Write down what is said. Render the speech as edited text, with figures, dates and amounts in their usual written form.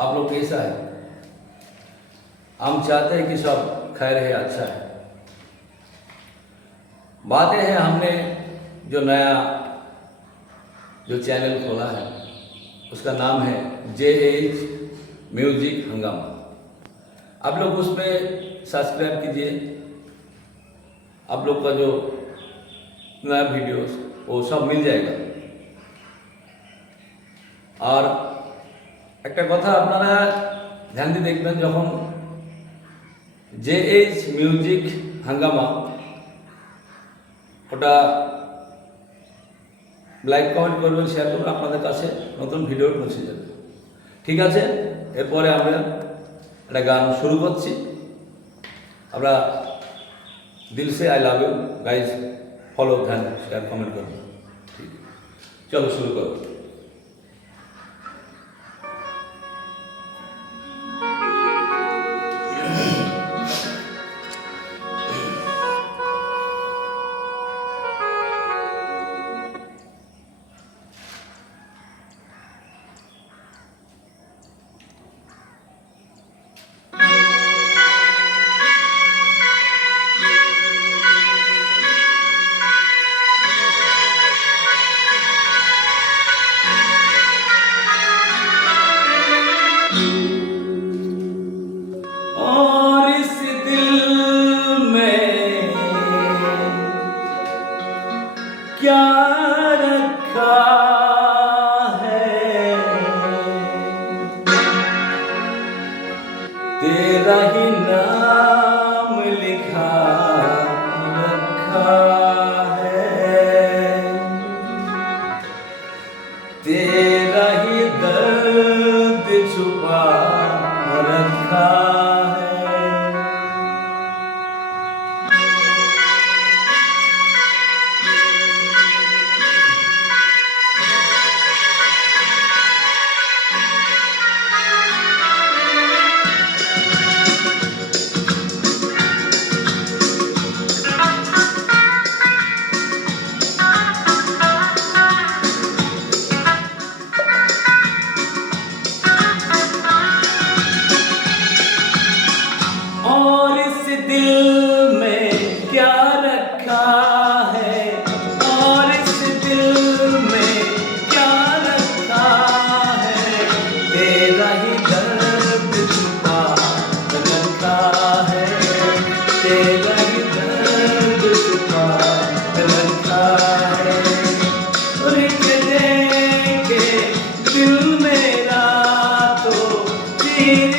आप लोग कैसा है? हम चाहते हैं कि सब खैर है, अच्छा है। बातें हैं, हमने जो नया चैनल खोला है उसका नाम है JH म्यूजिक हंगामा। आप लोग उस पर सब्सक्राइब कीजिए। आप लोग का जो नया वीडियोस वो सब मिल जाएगा। और একটা কথা আপনারা ধ্যান দিয়ে দেখবেন, যখন JH মিউজিক হাঙ্গামা ওটা লাইক কমেন্ট করবেন, শেয়ার করবেন, আপনাদের কাছে নতুন ভিডিও পৌঁছে যাবে। ঠিক আছে, এরপরে আমরা একটা গান শুরু করছি। আমরা দিল সে I love you guys, follow, ধ্যান, শেয়ার, কমেন্ট করবেন। ঠিক, চলো শুরু করো। और इस दिल में क्या रखा है, तेरा ही नाम लिखा रखा है, तेरा ही दर्द छुपा रखा है। और इस दिल में क्या रखा है, और इस दिल में क्या रखा है, तेरा ही दर्द छुपा रखा है, तेरा ही दर्द छुपा रखा है। रुक दे के दिल मेरा तो चीर